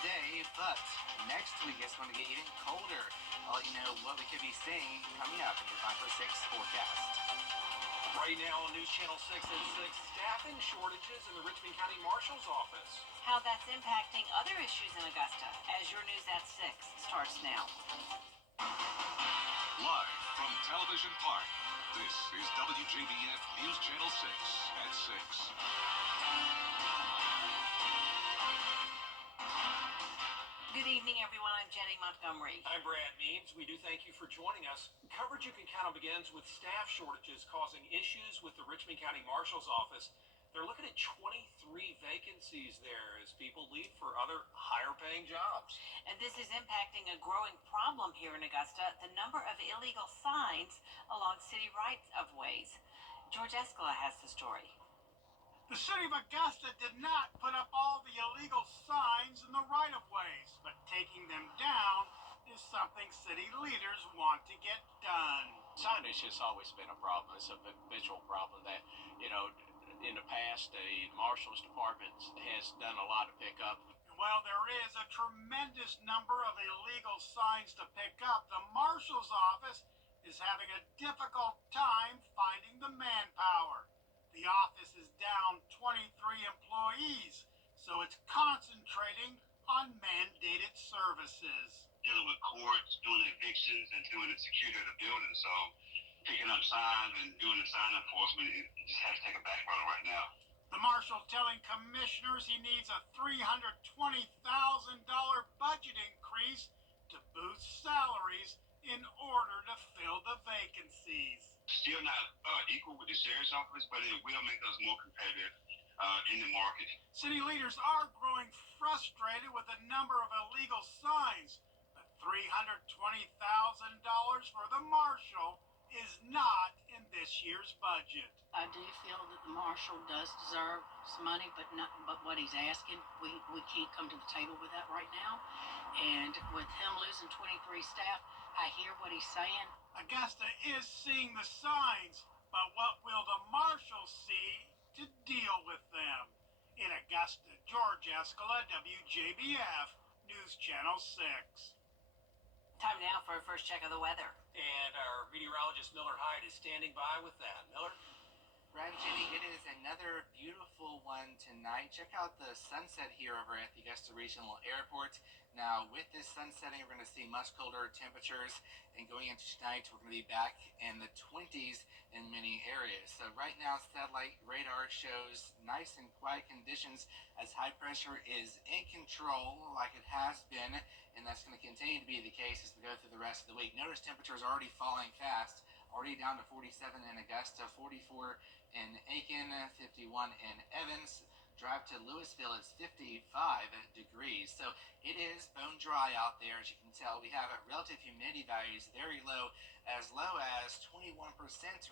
today, but next week it's going to get even colder. I'll let you know what we could be seeing coming up in your 5 for 6 forecast. Right now on News Channel 6 at 6, staffing shortages in the Richmond County Marshal's office. How that's impacting other issues in Augusta, as your News at 6 starts now. Live from Television Park, this is WJBF News Channel 6 at 6. Good evening, everyone. I'm Jenny Montgomery. I'm Brad Means. We do thank you for joining us. Coverage you can count on begins with staff shortages causing issues with the Richmond County Marshal's office. They're looking at 23 vacancies there as people leave for other higher-paying jobs. And this is impacting a growing problem here in Augusta, the number of illegal signs along city rights-of-ways. George Escala has the story. The city of Augusta did not put up all the illegal signs in the right-of-ways, but taking them down is something city leaders want to get done. Signage has always been a problem. It's a visual problem that, in the past, the Marshal's Department has done a lot to pick up. Well, there is a tremendous number of illegal signs to pick up. The Marshal's office is having a difficult time finding the manpower. The office is down 23 employees, so it's concentrating on mandated services. Dealing with courts, doing evictions, and doing the security of the building, so picking up signs and doing the sign enforcement, it just has to take a back burner right now. The marshal telling commissioners he needs a $320,000 budget increase to boost salaries in order to fill the vacancies. Still not equal with the sheriff's office, but it will make us more competitive in the market. City leaders are growing frustrated with the number of illegal signs, but $320,000 for the marshal is not in this year's budget. I do feel that the marshal does deserve some money, but what he's asking, we can't come to the table with that right now. And with him losing 23 staff, I hear what he's saying. Augusta is seeing the signs, but what will the marshal see to deal with them? In Augusta, George Escala, WJBF, News Channel 6. Time now for our first check of the weather. And our meteorologist Miller Hyde is standing by with that. Miller? Brad and Jenny, it is another beautiful one tonight. Check out the sunset here over at the Augusta Regional Airport. Now, with this sun setting, we're going to see much colder temperatures, and going into tonight, we're going to be back in the 20s in many areas. So right now, satellite radar shows nice and quiet conditions as high pressure is in control like it has been, and that's going to continue to be the case as we go through the rest of the week. Notice temperatures already falling fast, already down to 47 in Augusta, 44 in Aiken, 51 in Evans. Drive to Louisville is 55 degrees. So it is bone dry out there, as you can tell. We have relative humidity values very low as 21%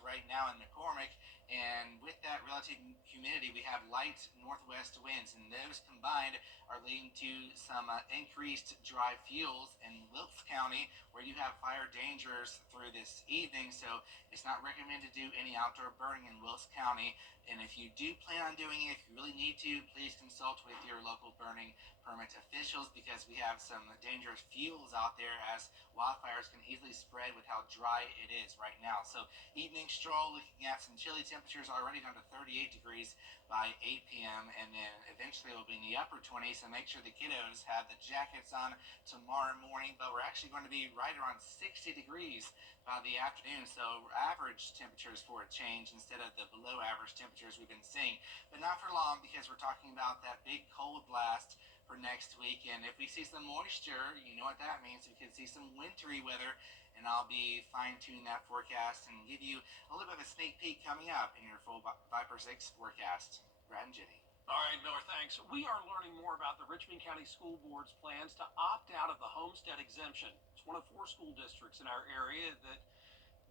right now in McCormick. And with that relative humidity, we have light northwest winds, and those combined are leading to some increased dry fuels in Wilkes County, where you have fire dangers through this evening. So it's not recommended to do any outdoor burning in Wilkes County. And if you do plan on doing it, if you really need to, please consult with your local burning permit officials, because we have some dangerous fuels out there as wildfires can easily spread with how dry it is right now. So evening stroll, looking at some chilly temperatures already down to 38 degrees by 8 p.m. and then eventually it'll be in the upper 20s. So make sure the kiddos have the jackets on tomorrow morning. But we're actually going to be right around 60 degrees by the afternoon. So average temperatures for a change instead of the below average temperatures we've been seeing. But not for long, because we're talking about that big cold blast for next week. And if we see some moisture, you know what that means. We could see some wintry weather, and I'll be fine-tuning that forecast and give you a little bit of a sneak peek coming up in your full 5 for 6 forecast. Brad and Jenny. All right, Miller, thanks. We are learning more about the Richmond County School Board's plans to opt out of the homestead exemption. It's one of 4 school districts in our area that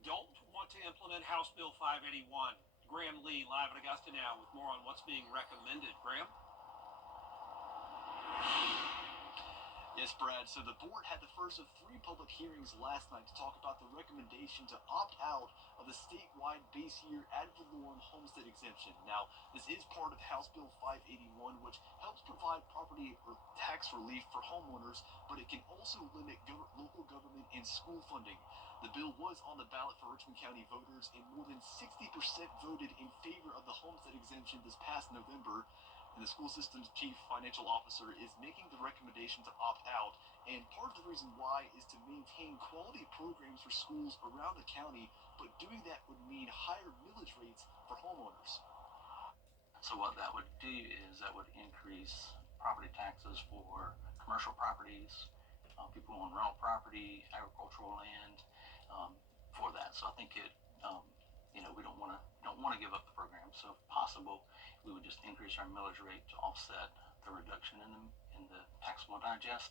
don't want to implement House Bill 581. Graham Lee, live in Augusta now, with more on what's being recommended. Graham? Yes, Brad. So the board had the first of 3 public hearings last night to talk about the recommendation to opt out of the statewide base year ad valorem homestead exemption. Now, this is part of House Bill 581, which helps provide property or tax relief for homeowners, but it can also limit local government and school funding. The bill was on the ballot for Richmond County voters, and more than 60% voted in favor of the homestead exemption this past November. And the school system's chief financial officer is making the recommendation to opt out. And part of the reason why is to maintain quality programs for schools around the county, but doing that would mean higher millage rates for homeowners. So what that would do is that would increase property taxes for commercial properties, people on rental property, agricultural land, for that. So I think it, we don't want to give up the program. So if possible, we would just increase our millage rate to offset the reduction in the taxable digest.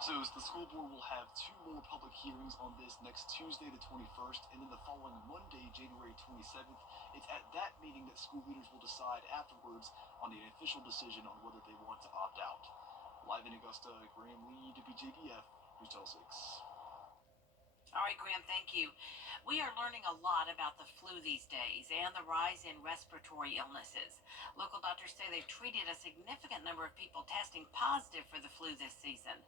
So the school board will have 2 more public hearings on this next Tuesday, the 21st, and then the following Monday, January 27th. It's at that meeting that school leaders will decide afterwards on the official decision on whether they want to opt out. Live in Augusta, Graham Lee, WJBF, News Channel 6. All right, Graham, thank you. We are learning a lot about the flu these days and the rise in respiratory illnesses. Local doctors say they've treated a significant number of people testing positive for the flu this season.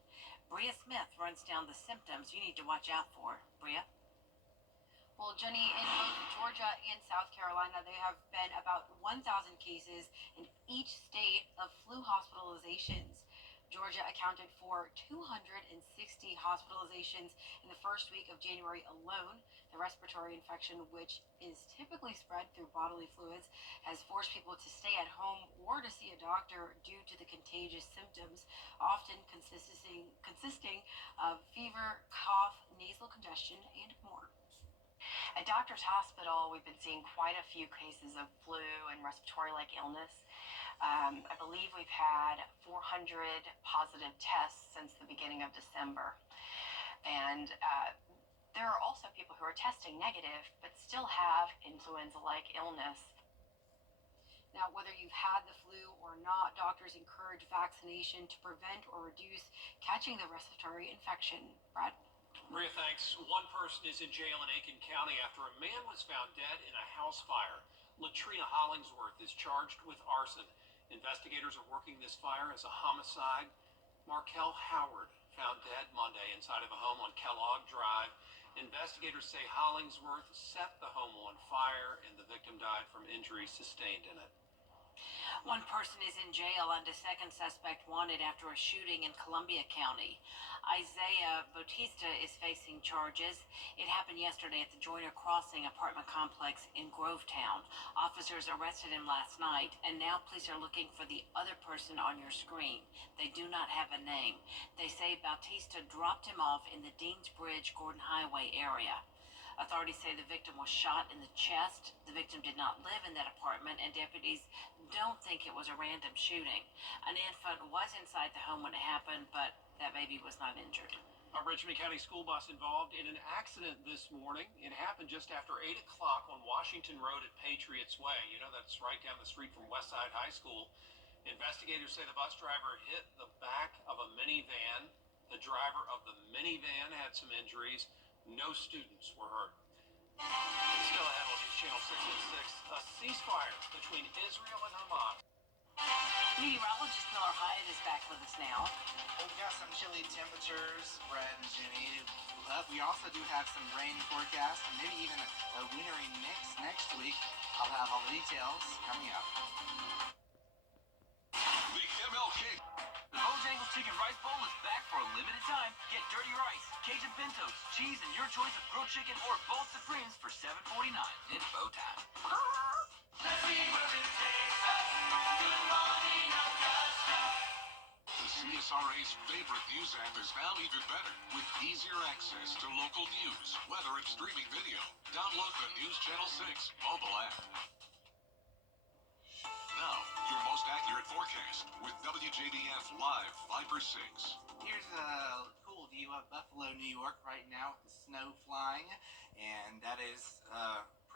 Bria Smith runs down the symptoms you need to watch out for. Bria? Well, Jenny, in both Georgia and South Carolina, there have been about 1,000 cases in each state of flu hospitalizations. Georgia accounted for 260 hospitalizations in the first week of January alone. The respiratory infection, which is typically spread through bodily fluids, has forced people to stay at home or to see a doctor due to the contagious symptoms, often consisting of fever, cough, nasal congestion, and more. At Doctors Hospital, we've been seeing quite a few cases of flu and respiratory-like illness. I believe we've had 400 positive tests since the beginning of December. And there are also people who are testing negative but still have influenza-like illness. Now, whether you've had the flu or not, doctors encourage vaccination to prevent or reduce catching the respiratory infection. Brad? Maria, thanks. One person is in jail in Aiken County after a man was found dead in a house fire. Latrina Hollingsworth is charged with arson. Investigators are working this fire as a homicide. Markel Howard found dead Monday inside of a home on Kellogg Drive. Investigators say Hollingsworth set the home on fire and the victim died from injuries sustained in it. One person is in jail and a second suspect wanted after a shooting in Columbia County. Isaiah Bautista is facing charges. It happened yesterday at the Joyner Crossing apartment complex in Grovetown. Officers arrested him last night, and now police are looking for the other person on your screen. They do not have a name. They say Bautista dropped him off in the Deans Bridge Gordon Highway area. Authorities say the victim was shot in the chest. The victim did not live in that apartment, and deputies don't think it was a random shooting. An infant was inside the home when it happened, but that baby was not injured. A Richmond County school bus involved in an accident this morning. It happened just after 8 o'clock on Washington Road at Patriots Way. You know, that's right down the street from Westside High School. Investigators say the bus driver hit the back of a minivan. The driver of the minivan had some injuries. No students were hurt. Still ahead on News Channel 6 at 6, a ceasefire between Israel and Hamas. Meteorologist Miller Hyatt is back with us now. Well, we got some chilly temperatures, Brett and Jenny. We also do have some rain forecast and maybe even a wintry mix next week. I'll have all the details coming up. The MLK. The Bojangles Chicken Rice Bowl is back for a limited time. Get dirty rice, Cajun pintos, cheese, and your choice of grilled chicken or bowl supremes for $7.49. It's bow time. Let's see what it takes. Good morning, Augusta. The CSRA's favorite news app is now even better with easier access to local news, weather, and streaming video. Download the News Channel 6 mobile app. Now, your most accurate forecast with WJBF Live 5/6. Here's a cool view of Buffalo, New York right now with the snow flying, and that is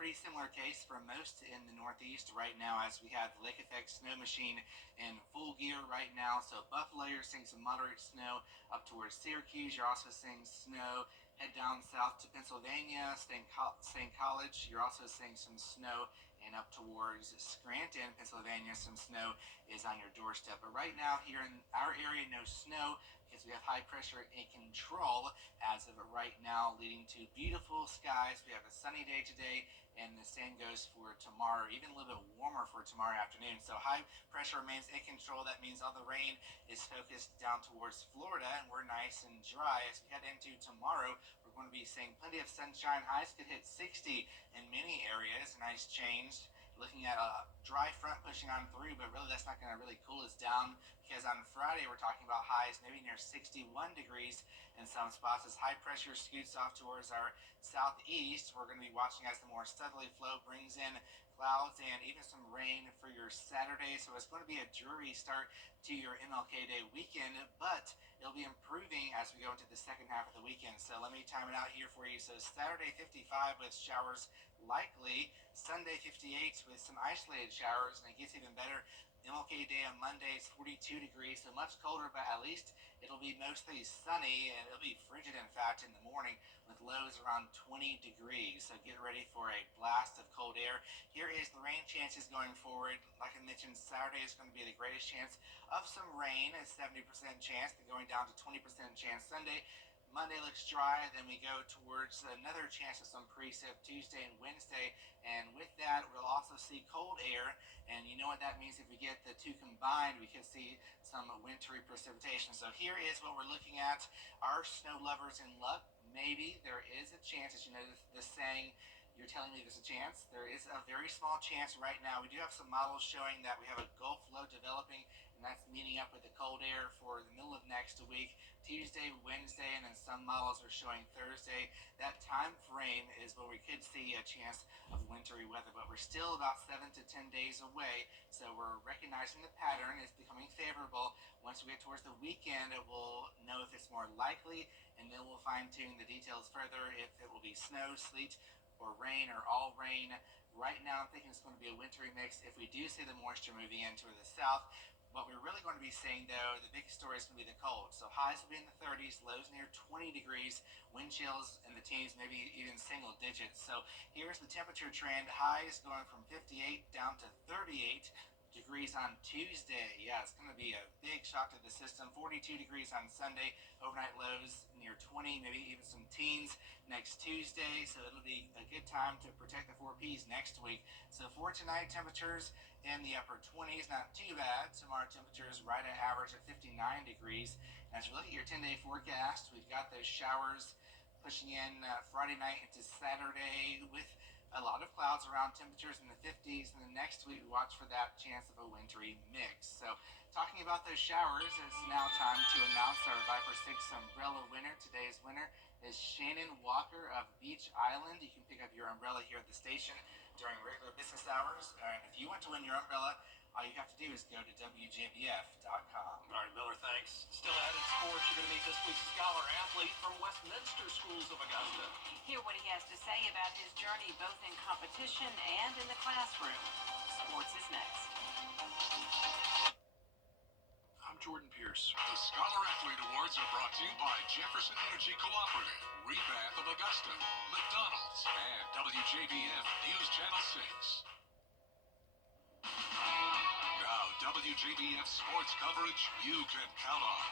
pretty similar case for most in the Northeast right now, as we have the Lake Effect Snow Machine in full gear right now. So Buffalo, you're seeing some moderate snow up towards Syracuse. You're also seeing snow head down south to Pennsylvania, State College. You're also seeing some snow, and up towards Scranton, Pennsylvania, some snow is on your doorstep. But right now here in our area, no snow, because we have high pressure in control as of right now, leading to beautiful skies. We have a sunny day today, and the same goes for tomorrow, even a little bit warmer for tomorrow afternoon. So high pressure remains in control. That means all the rain is focused down towards Florida, and we're nice and dry. As we head into tomorrow, we're going to be seeing plenty of sunshine. Highs could hit 60 in many areas. A nice change. Looking at a dry front pushing on through, but really that's not going to really cool us down, because on Friday we're talking about highs maybe near 61 degrees in some spots. As high pressure scoots off towards our southeast, we're going to be watching as the more southerly flow brings in clouds and even some rain for your Saturday. So it's going to be a dreary start to your MLK Day weekend, but it'll be improving as we go into the second half of the weekend. So let me time it out here for you. So Saturday 55 with showers likely, Sunday 58 with some isolated showers, and it gets even better. MLK Day on Monday is 42 degrees, so much colder, but at least it'll be mostly sunny, and it'll be frigid, in fact, in the morning with lows around 20 degrees. So get ready for a blast of cold air. Here is the rain chances going forward. Like I mentioned, Saturday is going to be the greatest chance of some rain, a 70% chance, then going down to 20% chance Sunday. Monday looks dry, then we go towards another chance of some precip Tuesday and Wednesday, and with that we'll also see cold air, and you know what that means. If we get the two combined, we can see some wintry precipitation. So here is what we're looking at. Are snow lovers in luck? Maybe. There is a chance. As you know, the saying, you're telling me there's a chance. There is a very small chance right now. We do have some models showing that we have a Gulf low developing, and that's meeting up with the cold air for the middle of next week, Tuesday, Wednesday, and then some models are showing Thursday. That time frame is where we could see a chance of wintry weather, but we're still about 7 to 10 days away, so we're recognizing the pattern is becoming favorable. Once we get towards the weekend, we'll know if it's more likely, and then we'll fine-tune the details further if it will be snow, sleet, or rain, or all rain. Right now, I'm thinking it's going to be a wintry mix if we do see the moisture moving in toward the south. What we're really going to be seeing, though, the big story is going to be the cold. So highs will be in the 30s, lows near 20 degrees, wind chills in the teens, maybe even single digits. So here's the temperature trend. Highs going from 58 down to 38 degrees on Tuesday. Yeah, it's going to be a big shock to the system. 42 degrees on Sunday. Overnight lows near 20, maybe even some teens next Tuesday. So it'll be a good time to protect the 4Ps next week. So for tonight, temperatures in the upper 20s, not too bad. Tomorrow, temperatures right at average of 59 degrees. And as we look at your 10-day forecast, we've got those showers pushing in Friday night into Saturday with a lot of clouds around, temperatures in the 50s. And the next week, we watch for that chance of a wintry mix. So talking about those showers, it's now time to announce our Viper 6 umbrella winner. Today's winner is Shannon Walker of Beach Island. You can pick up your umbrella here at the station during regular business hours. And if you want to win your umbrella, all you have to do is go to WJBF.com. All right, Miller, thanks. Still ahead in sports, you're going to meet this week's scholar athlete from Westminster Schools of Augusta. Hear what he has to say about his journey both in competition and in the classroom. Sports is next. I'm Jordan Pierce. The Scholar Athlete Awards are brought to you by Jefferson Energy Cooperative, Rebath of Augusta, McDonald's, and WJBF News Channel 6. Now, WJBF sports coverage you can count on.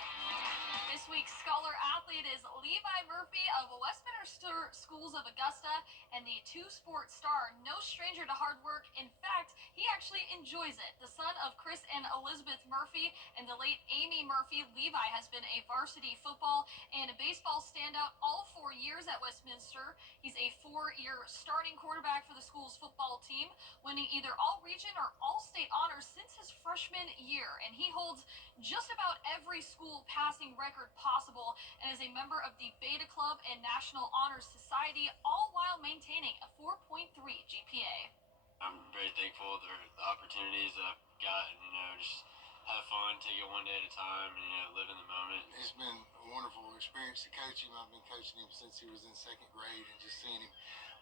This week's scholar athlete is Levi Murphy of Westminster Schools of Augusta, and the two-sport star, no stranger to hard work. In fact, he actually enjoys it. The son of Chris and Elizabeth Murphy and the late Amy Murphy, Levi has been a varsity football and a baseball standout all 4 years at Westminster. He's a 4-year starting quarterback for the school's football team, winning either all-region or all-state honors since his freshman year, and he holds just about every school passing record possible and is a member of the Beta Club and National Honor Society, all while maintaining a 4.3 GPA. I'm very thankful for the opportunities I've got, just have fun, take it one day at a time, and, live in the moment. It's been a wonderful experience to coach him. I've been coaching him since he was in second grade, and just seeing him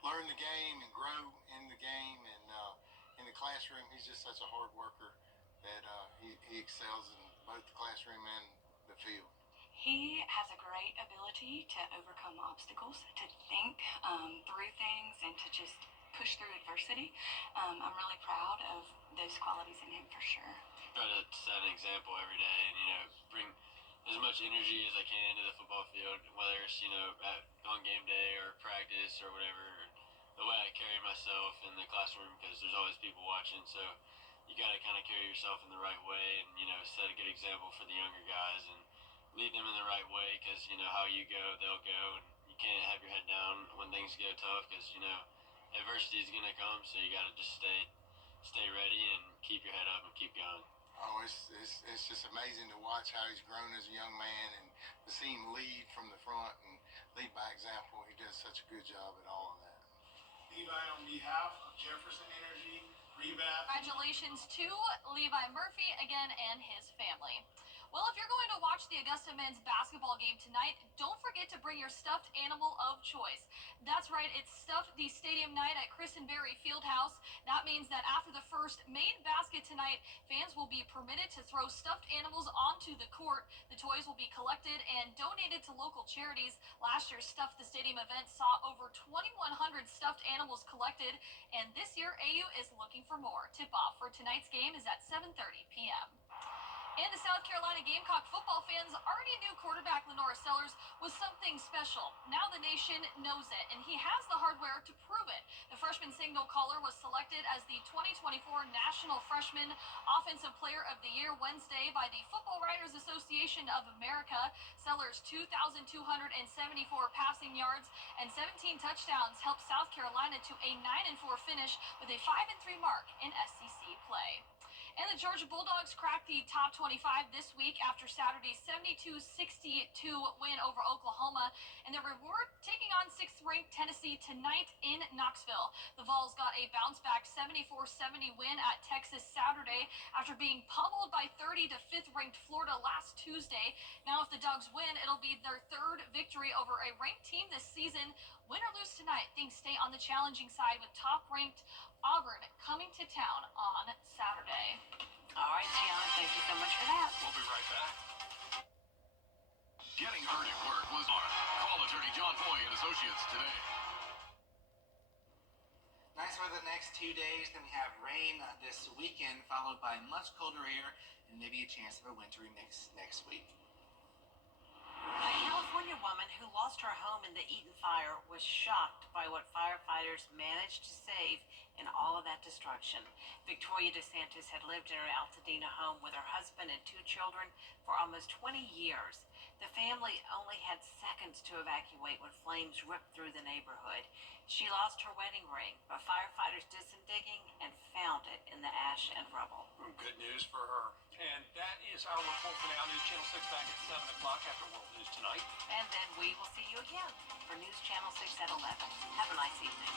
learn the game and grow in classroom, he's just such a hard worker that he excels in both the classroom and the field. He has a great ability to overcome obstacles, to think through things, and to just push through adversity. I'm really proud of those qualities in him for sure. Try to set an example every day and, bring as much energy as I can to the football field, whether it's, on game day or practice or whatever. The way I carry myself in the classroom, because there's always people watching, so you got to kind of carry yourself in the right way and, set a good example for the younger guys and lead them in the right way, because, how you go, they'll go, and you can't have your head down when things get tough, because, adversity is going to come, so you got to just stay ready and keep your head up and keep going. Oh, it's just amazing to watch how he's grown as a young man and to see him lead from the front and lead by example. He does such a good job at all of that. Levi, on behalf of Jefferson Energy, Rebath. Congratulations to Levi Murphy again and his family. Well, if you're going to watch the Augusta men's basketball game tonight, don't forget to bring your stuffed animal of choice. That's right, it's Stuff the Stadium night at Christenberry Fieldhouse. That means that after the first main basket tonight, fans will be permitted to throw stuffed animals onto the court. The toys will be collected and donated to local charities. Last year's Stuff the Stadium event saw over 2,100 stuffed animals collected, and this year AU is looking for more. Tip-off for tonight's game is at 7:30 p.m. And the South Carolina Gamecock football fans already knew quarterback Lenora Sellers was something special. Now the nation knows it, and he has the hardware to prove it. The freshman signal caller was selected as the 2024 National Freshman Offensive Player of the Year Wednesday by the Football Writers Association of America. Sellers' 2,274 passing yards and 17 touchdowns helped South Carolina to a 9-4 finish with a 5-3 mark in SEC play. And the Georgia Bulldogs cracked the top 25 this week after Saturday's 72-62 win over Oklahoma. And the reward taking on 6th-ranked Tennessee tonight in Knoxville. The Vols got a bounce-back 74-70 win at Texas Saturday after being pummeled by 30 to 5th-ranked Florida last Tuesday. Now, if the Dogs win, it'll be their 3rd victory over a ranked team this season. Win or lose tonight, things stay on the challenging side with top-ranked Auburn coming to town on Saturday. All right, Gianna, thank you so much for that. We'll be right back. Getting hurt at work was hard. Call attorney John Foy and Associates today. Nice weather the next 2 days, then we have rain this weekend, followed by much colder air and maybe a chance of a wintry mix next week. A California woman who lost her home in the Eaton fire was shocked by what firefighters managed to save in all of that destruction. Victoria DeSantis had lived in her Altadena home with her husband and 2 children for almost 20 years. The family only had seconds to evacuate when flames ripped through the neighborhood. She lost her wedding ring, but firefighters did some digging and found it in the ash and rubble. Good news for her. And that is our report for now. News Channel 6 back at 7 o'clock after World News Tonight. And then we will see you again for News Channel 6 at 11. Have a nice evening.